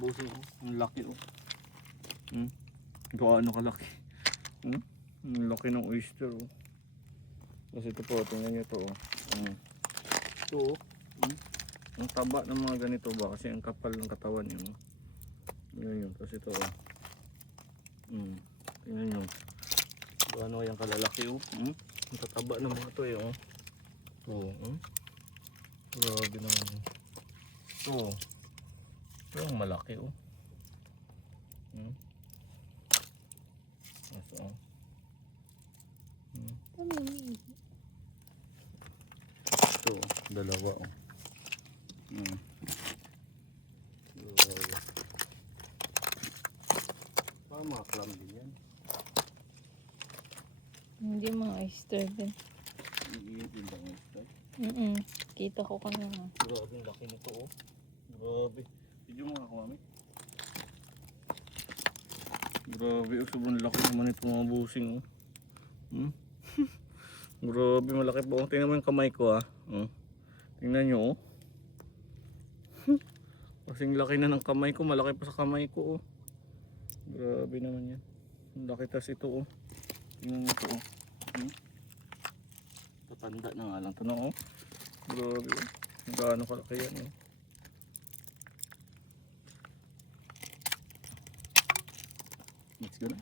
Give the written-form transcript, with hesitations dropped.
Busing oh. Ang laki oh. Gaano kalaki. Ang laki ng oyster oh. Kasi ito po, tingnan nyo ito oh. Ito oh. Ang taba ng mga ganito ba kasi ang kapal ng katawan yun. Yun. Kasi ito oh. Tingnan nyo. Gaano yung kalalaki oh. Ang tataba ng mga ito eh oh. Ito grabe naman. Ito ang malaki oh. Ito oh. Ito dalawa oh. Parang mga clam din yan. Hindi mga oyster din. Hindi ba oyster? Kita ko kanina. Grabe ang laki nito oh. Grabe. Video mo ako mami. Grabe oh, sobrang laki naman ito mga busing oh. Grabe malaki po. Tingnan mo yung kamay ko ah. Tingnan nyo oh. Kasing laki na ng kamay ko, malaki pa sa kamay ko oh. Grabe naman yan. Laki tas ito oh. Tingnan nyo ito oh. Tatanda na nga lang ito na oh. Grabe oh. Gaano kalaki yan oh. Let's go na.